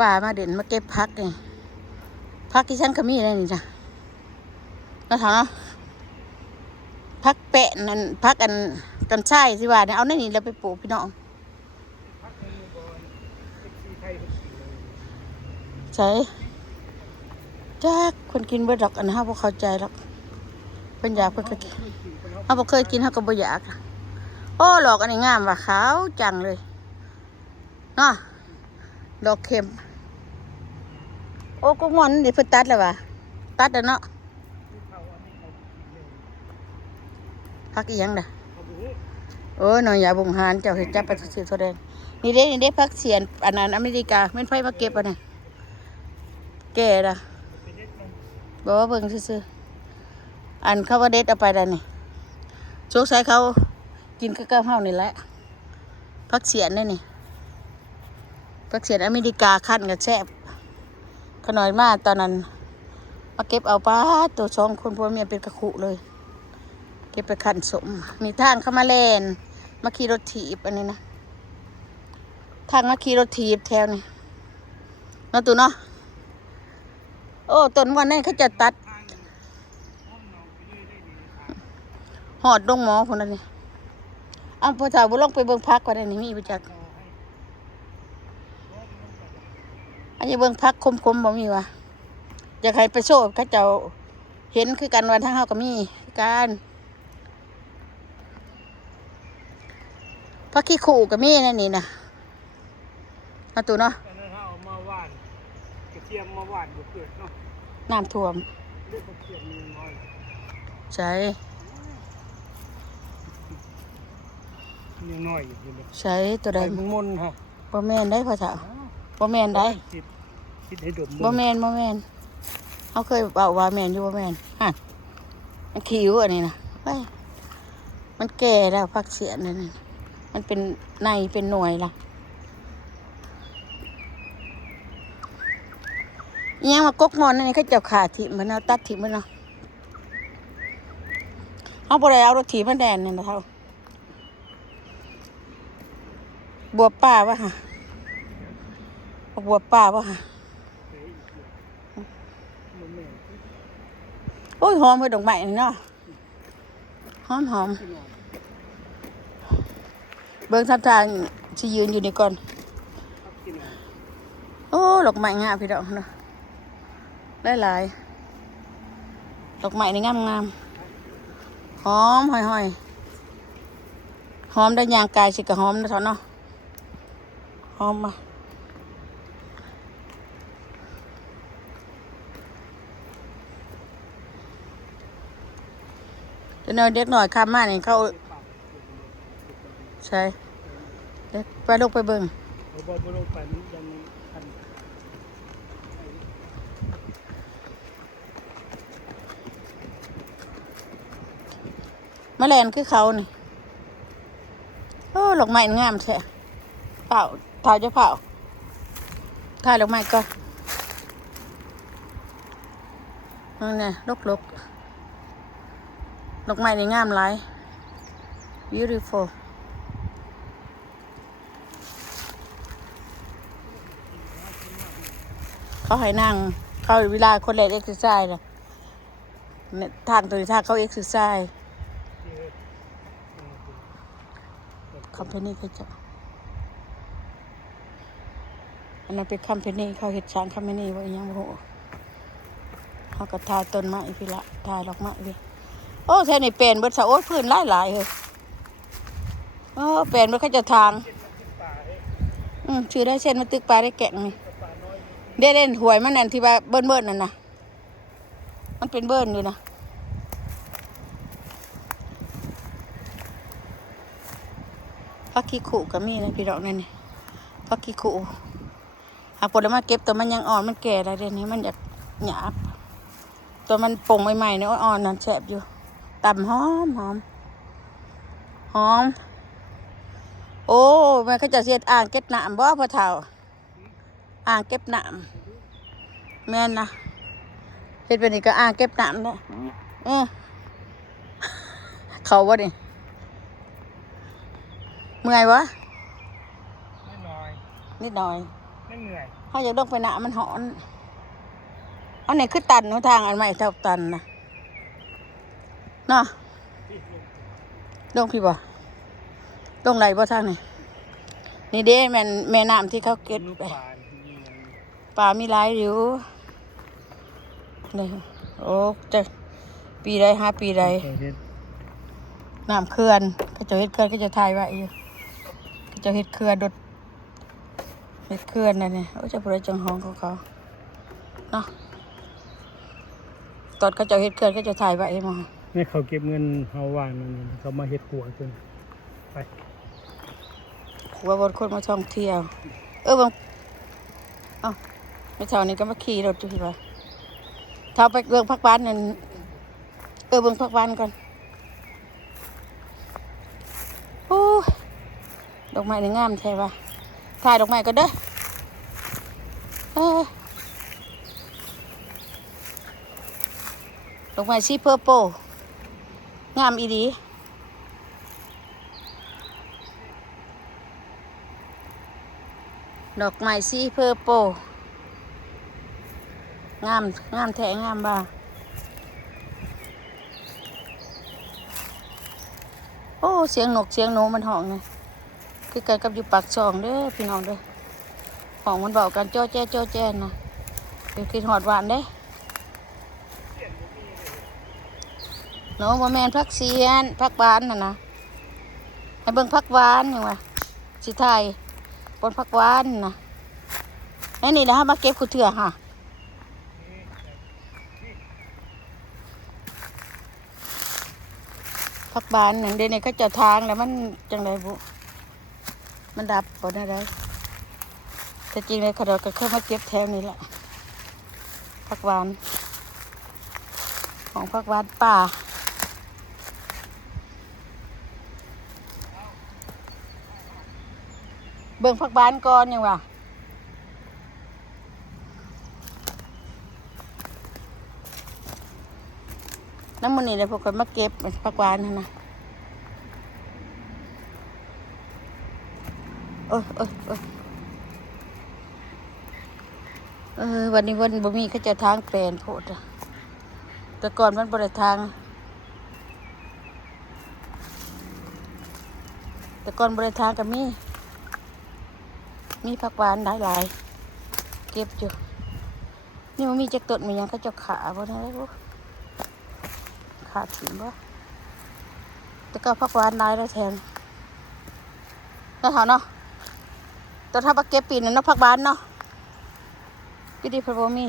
ป่ามาเด่นมาเก็บพักนี่พักที่ฉันก็มีอะไรนี่จ้ะแล้วถามเนาะพักแปะนั่นพักอันกันใช่สิว่าเนี่ยเอาในนี่เราไปปลูกพี่น้องใช่จ้าคนกินเบอร์ดอกอันนั้นเขาบ่เข้าใจหรอกเป็นอยากเพิ่นก็กินเขาบ่เคยกินเขาก็บ่อยากโอ้หลอกอันนี้งามว่ะขาวจังเลยเนาะดอกเข็มโอ้ก็งอนดิเพิ่นตัดแล้วว่ะตัดแล้วเนาะพักอีหยังเด้อโอ้ยน้อยอย่าบงหารเจ้าเฮ็ดจับไปซื้อแสดงนี่เด้พักเสียนอันนั้นอเมริกาแม่นไผมาเก็บอ่ะเนี่ยแก่ล่ะบอกว่าเบิ่งซื่อๆอันเขาว่าเด็ดเอาไปแล้วนี่สงสัยเขากินกับเฮานี่แหละพักเสียนนี่พักเสียนอเมริกาคั่นก็แซ่บขน่อยมาตอนนั้นมาเก็บเอาป้าตัวสองคนผัวเมียเป็นกระขุเลยเก็บไปคั่นสมมีทางเข้ามาเล่นมาขี่รถถีบอันนี้นะทางมาขี่รถถีบแถวนี้เนาะตู่เนาะโอ้ต้นวันนี้เขาจะตัดหอดดงหมอคนนั้นนี่พอสาวบุลงไปเบิ่งพักก่อนนี่มีประจักอันนี้เบิ่งพักคมบ่มีวะอยากให้ไปโชว์เขาเจ้าเห็นคือกันวันทั้งเฮาก็มีการพักขี้ขู่ก็มีนั่นนี่นะเอาตู่เนาะมาหวานกระเทียมมาหวานบ่เกิดเนาะน้ำท่วมเรียกกระเทียมน้อยใช่ยังน้อยอยู่เลยใช่ตัวใดมึงมนฮะบ่แม่นได้พ่อสาวบ่แม่นได้คิดให้ดมบ่แม่นเขาเคยบอกว่าแม่นอยู่บ่แม่นฮะมันขิวอันนี้นะเฮ้ยมันแก่แล้วพักเสียนั่นนี่มันเป็นในเป็นหน่วยละยังมากกงอนนี่เขาเจ้าขาถิ่มมันเอาตัดถิ่มมันเนาะเขาบ่ได้เอารถถีบมันแดนนี่นะเท่าบัวป่าวะฮะบัวป่าวะฮะโอ้ยหอมเลยดอกไม้เนาะหอมเบิ่งทำทางสิยืนอยู่นี่ก่อนโอ้ดอกไม้งามพี่ดอกเนาะหลายดอกไม้นี่งามหอมห่อยหอมได้ยางกายสิกะหอมนะเท่าเนาะหอมมาเด็กหน่อยข้ามมานี่เขาใช่เด็กไปลูกไปเบิ่งแมลงคือเขานี่โอ้ดอกไม้งามแท้เผาจะเผาถ่ายดอกไม้ก่อนนั่นไงลกดอกไม้นี่งามหลาย beautiful เขาให้นั่งเขาเวลาคนเล่นเอ็กซ์ไซส์นะทางตัวนี้ทางเขาเอ็กซ์ไซส์คอมพานีเขาจะอันนั้นเป็นคอมพานีเขาเห็ดช้างคอมพานีว่าอย่างโหเขาก็ทาต้นไม้พี่ละทาดอกไม้พี่โอ้แท่นี่เป็นเบิดสะโอ๊ตพื้นหลายเลยโอ้เป็นเบิดเขาจะทางชื่อได้เช่นมาตึกปลาได้แกะนี่ได้เล่นหวยมันนั่นที่ว่าเบิ้ลนั่นนะมันเป็นเบิ้ลอยู่นะพักขี้ขู่ก็มีนะพี่ดอกนั่นนี่พักขี้ขู่หากผลไม้เก็บตัวมันยังอ่อนมันแก่อะไรเดี๋ยวนี้มันอยากหยาบตัวมันป่งใหม่ๆเนี่ยอ่อนนั่นแสบอยู่ต่ำหอมโอ้แม่เขาจะเสียดอ่างเก็บน้ำบ่พอเท่าอ่างเก็บน้ำแม่นนะเฮ็ดเป็นนี่ก็อ่างเก็บน้ำเนี่ยเขาวะนี่เมื่อยวะนิดหน่อย ไม่เหนื่อย เขาอยากลงไปหนามันหอนเอาไหนคือตันทางอันใหม่เท่าตันนะเนาะ พี่ลง ลงพี่บ่ลงไหลบ่ทางนี่นี่เด้แม่น้ำที่เขาเก็บ ลูก ไป ปลามีอะไร ปลามีหลายอยู่นี่โอ้จะปีใด5 ปีใด เฮ็ด น้ำเขื่อนก็จะเฮ็ดเขื่อนก็จะถ่ายไว้อยู่ก็จะเฮ็ดเขื่อนดดเฮ็ดเขื่อนนั่นนี่โอ้จะบ่ได้จังห้องเขาเนาะตอนเขาจะเฮ็ดเขื่อนก็จะถ่ายไว้มา นี่เขาเก็บเงินเฮาวานนั่นเขามาเฮ็ดกัวจนไป ขัวบนคนมาท่องเที่ยวบางเอ้าไม่เท่านี้ก็มาขี่รถอยู่ที่บ้านเท่าไปเบิ่งพักบ้านนั่นเบิ่งพักบ้านก่อนโอ้ยดอกไม้นี่งามใช่ปะถ่ายดอกไม้ก็เด้อดอกไม้สีเพอร์โปงามอีดีดอกไม้สีเพอร์โปงามแท้งามบ่าโอ้เสียงนกเสียงหนูมันห้องไงคือกันกับอยู่ปากช่องเด้อพี่น้องเด้อห้องมันเบากันจ้อแจ้นะเป็นกินหอดหวานเด้หนูบ่แม่นพักเสียนพักบานน่ะนะให้เบิ่งพักหวานอย่างว่าสิถ่ายบนพักหวานน่ะแล้วนี่นะฮะมาเก็บขุดเถื่อค่ะพักบานนั่นเดี๋ยวนี้เขาจะทางแล้วมันจังไดบุมันดับบ่ได้ไดแต่จริงเลยเขาเราก็เข้ามาเก็บแถวนี้แหละพักหวานของพักหวานป่าเบิ่งพักบ้านก่อนยังว่าน้ำมันนี่เลยพวกคนมาเก็บพักบ้านนั่นนะวันนี้วันบ่มีเขาจะทางแปลนโพดอะแต่ก่อนมันบ่ได้ทางแต่ก่อนบ่ได้ทางก็มีผักหวานหลายเก็บอยู่นี่มันมีจักต้นมีหยังเขาจะขาบ่ได้บ่ขาถิ่มบ่แต่ก็ผักหวานหลายแล้วแทนเนาะตอนถ้ามาเก็บปีนั้นเนาะผักหวานเนาะพี่ดีเพิ่นบ่มี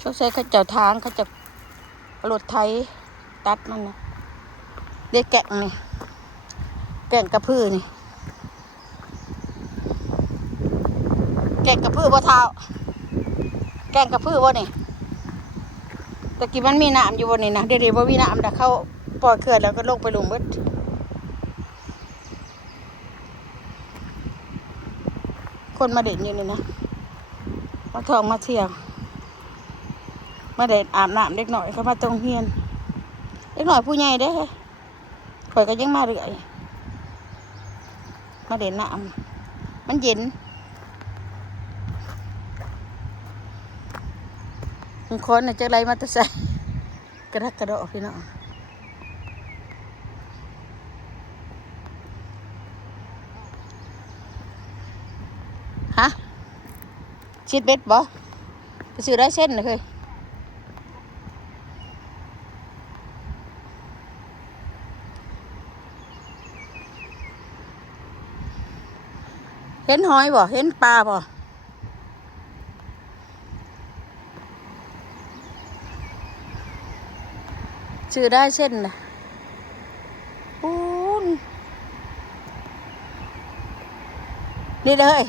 ช่วงใช้เขาเจ้าทางเขาจะรถไถตัดมันนะเด็กแกะนี่แกะกระพือนี่แกะกระพือบ่เท้าแกะกระพือบ่นี่ตะกี้มันมีน้ำอยู่บนนี่นะเดี๋ยวบ่มีน้ำแต่เข้าปล่อยเขื่อนแล้วก็ลงไปหลุมเบิดคนมาเด่นอยู่นี่นะมาท่องมาเที่ยวมาเด่นอาบน้ำเด็กหน่อยเขามาตรงเฮียนเด็กหน่อยผู้ใหญ่เด้ข่อยก็ยังมาเรื่อยมาเด่นน้ำมันเย็นมันคนน่ะจะไรมาแตะใส่กระดักกระโดดพี่น้องฮะชีดเบ็ดบ่ไปซื้อได้เส้นเลยเคยเห็นหอยบ่เห็นปลาบ่ซื้อได้เส้นนะปูนนี่เลย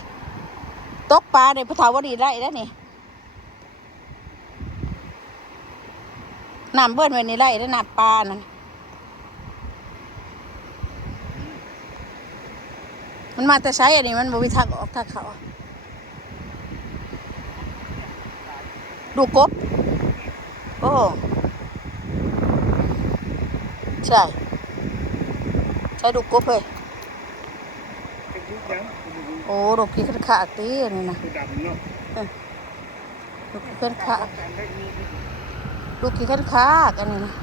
ตกปลาในพระเถาวดีได้แล้วนี่น้ำเบิ้ลไว้ในไร่แล้วน้ำปลานั่นมันมาแต่ใช้อันนี้มันบ่มีทางออกทางเขาดูกบโอ้ใช่ดูกบเลย ยัง โอ้ดอกขี้ขันขากตีอันนี้นะ ตัวดำเนาะ ดอกขี้ขันขาก การได้มี ดอกขี้ขันขากอันนี้นะ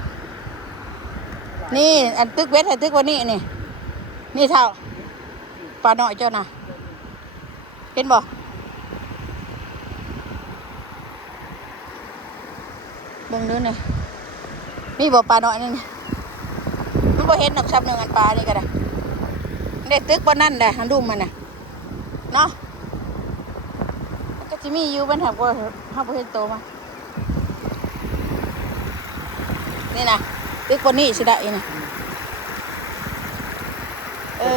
นี่อันตึกเวทไอ้ตึกวันนี้นี่นี่เท่าปลาหน่อยเจ้าน่ะเห็นบ่เบิ่งดูนี่นี่บ่ปลาหน่อยนี่นี่มันบ่เห็นดอกซับหนึ่งอันปลานี่ก็ได้ได้ตึกบ่นั่นได้หันดุมมันน่ะเนาะมันก็สิมีอยู่มันหักบ่เห็นโตมานี่นะตึกวันนี้สิได้นี่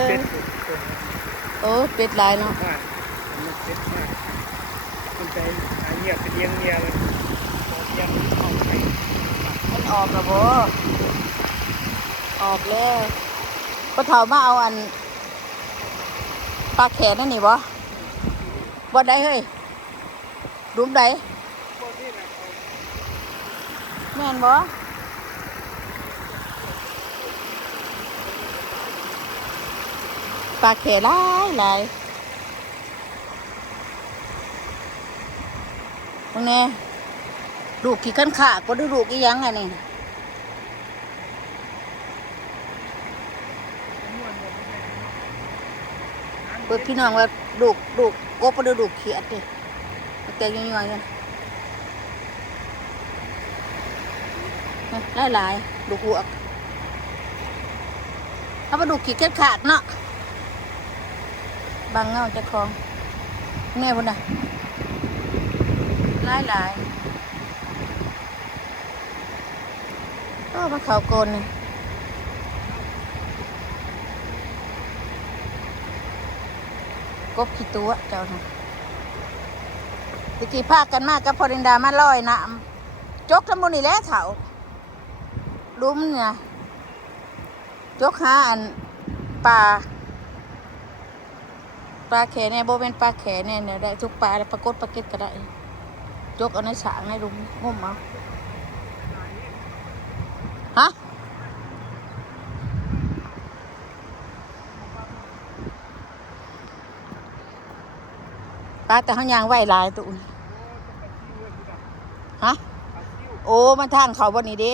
เป็ด เป็ดลายเนาะ มันเป็ดมากมันใจเงียบไปเลี้ยงเมียเลยเลี้ยงเข้าไป มันออกแล้วบ่ออกแล้วก็เฒ่ามาเอาอันปลาแขนนั่นนี่บ่บ่ได้เฮ้ยรุมได้แม่นบ่ปลาแขหลายตรงนี้ลูกขี้ขันขากก็ดูลูกอีหยังอันนี้เปิดพี่น้องว่าลูกกบก็ดูลูกเขียดดิแต่ยังย่อยๆกันหลายลูกหัวเอาไปดูขี้ขันขากเนาะบางเงาจะคลองแน่พุ่นน่ะหลายมันเขาโกนนี่กบขี้ตัวเจ้าน่ะตะกี้พากันมากกับพอดินดามาลอยน้ำจกทั้งหมดนี่แหละเถาลุ้มเนี่ยจกหาอันปลาแขเนี่ยโบเป็นปลาแขเนี่ยได้ทุกปลาปลากดปลาเก็ดก็ได้จกเอาในสางในลุ้มงมเอาฮะปลาแต่เขายางไหวหลายตุนฮะโอ้มันทางเขาบนนี้เด้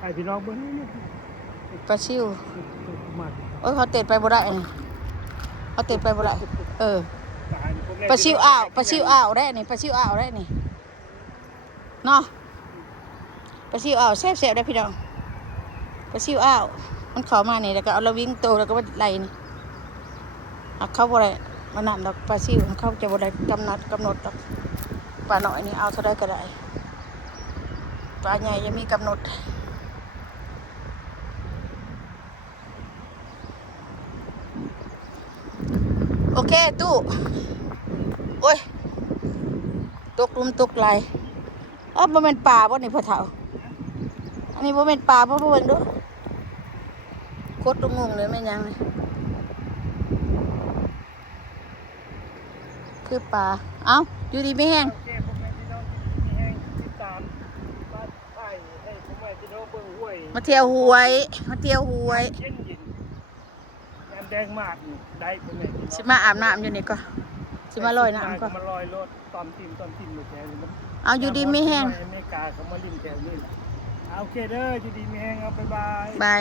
ไอพี่น้องเบิ้งนี่ ปลาชิว มา โอ้ยเขาเตะไปบ่ได้นี่เขาเตะไปบ่ได้ปลาชิวอ้าวได้นี่ปลาชิวอ้าวได้นี่เนาะปลาชิวอ้าวแซ่บได้พี่น้องปลาชิวอ้าวมันเข้ามานี่แล้วก็เอาเราวิ่งโตแล้วก็มาไล่นี่เข้าบ่ได้มันนั่นดอกปลาชิวเขาจะบ่ได้กำหนดดอกปลาหน่อยนี่เอาเท่าใดก็ได้ปลาใหญ่ยังมีกำหนดโอเคตู้โอ้ยตกลุมตกไหลบ่เป็นป่าบ่นี่พ่อเฒ่าอันนี้บ่เป็นป่าบ่เบิ่งดูโคตรงงเลยแม่นยังนี่คือป่าเอ้าอยู่ดีไม่แห้งมาเที่ยวหวยแดงมากได้เป็นไง สิมาอาบน้ำอยู่นี่ก็สิมาลอยน้ำก็ มาลอยรถตอมติ่มอยู่แถวนี้ เอาอยู่ดีไม่แห้ง อเมริกาเขามาลิ้นแถวนี้แหละโอเคเด้ออยู่ดีไม่แห้งเอาบาย บาย